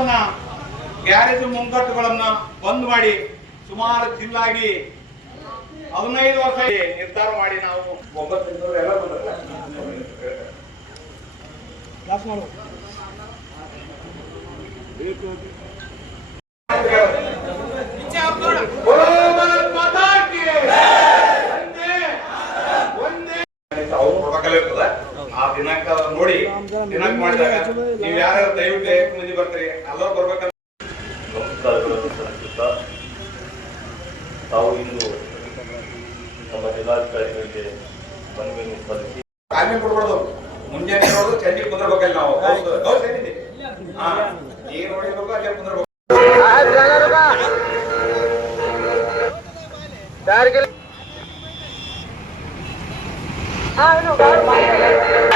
ವಾಹನಗಳನ್ನ ಗ್ಯಾರೇಜ್ ಮುಂಗಟ್ಟುಗಳನ್ನ ಬಂದ್ ಮಾಡಿ ಸುಮಾರು ತಿಂಗಳಾಗಿ 15 ವರ್ಷ ನಿರ್ಧಾರ ಮಾಡಿ ನಾವು 9 ಎಲ್ಲ ಇರ್ತದ. ಆ ದಿನಾಂಕ ನೋಡಿ ದಿನಾಂಕ ಮಾಡಿದಾಗ ನೀವು ಯಾರ್ಯಾರು ದಯವಿಟ್ಟು ಮಂದಿ ಬರ್ತೀರಿ ಎಲ್ಲರೂ ಬರ್ಬೇಕಂತ. ತಾವು ಇಂದು ನಮ್ಮ ಜಿಲ್ಲಾಧಿಕಾರಿಗಳಿಗೆ ಮನವಿಯನ್ನು ಸಲ್ಲಿಸಿ ತಾಲೀಮು ಕೊಡ್ಬಾರ್ದು. ಮುಂಜಾನೆ ನೋಡೋದು ಚಂಡಿ ಕುಂದ್ರಬೇಕಲ್ಲ ನಾವು ಏನು ಹೊಡಿಬೇಕು ಅಲ್ಲೇ ಕುಂದ್ರಬೇಕು. हाँ